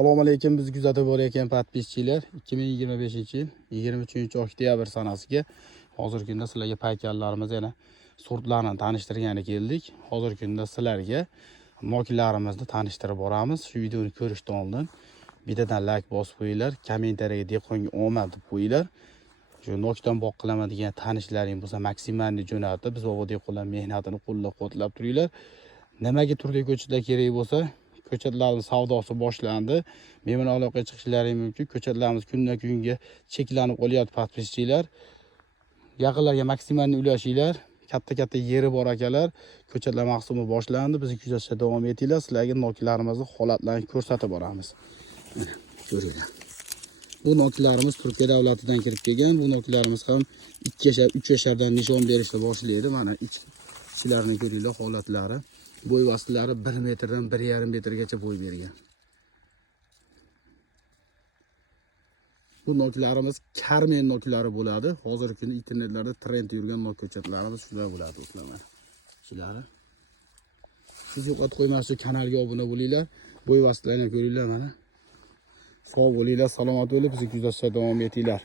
Assalomu alaykum, biz kuzatib borayotgan podpischilar 2025-yil 23-oktyabr sanasiga hozirgi kunda sizlarga paykallarimiz yana sortlarni tanishtirgani keldik. Hozirgi kunda sizlarga noklarimizni tanishtirib boramiz. Shu videoni ko'rishdan oldin bittadan like bosib qo'yinglar, kommentariyaga dehqonga omad deb qo'yinglar. Shu nokdan boq qilaman degan tanishlaring bo'lsa maksimalni jo'natib, biz bu dehqonlar mehnatini qo'llab-quvvatlab turinglar. Nimaga turli ko'chatlar kerak bo'lsa, ko'chatlarning savdosi boshlandi. Men bilan aloqaga chiqishlaring mumkin. Ko'chatlarimiz kundan kunga cheklanib qolyapti podpischilar. Yaqinlarga maksimalni ulashinglar. Katta yeri bor akalar. Ko'chatlar mavsumi boshlandi. Bizni kuzatishda davom etinglar. Sizlarga noklarimizni holatlarini ko'rsatib boramiz. Ko'ringlar. Bu noklarimiz Turkiya davlatidan kirib kelgan. Bu noklarimiz ham 2 yashar, 3 yashardan nishon berishni boshlaydi. Mana ichlarini ko'ringlar, holatlari. Bo'y vastlari 1 metrdan 1,5 metrgacha bo'y bergan. Bu noklarimiz Karmen noklari bo'ladi. Hozirgi kunda internetlarda trend yurgan nok ko'chatlarimiz shular bo'ladi, do'stlar. Mana shulari. Siz yo'qotib qo'ymasdan kanalga obuna bo'linglar. Bo'y vastlarini ko'ringlar mana. Sog' bo'linglar, salomat bo'lib, bizni kuzatishda davom etinglar.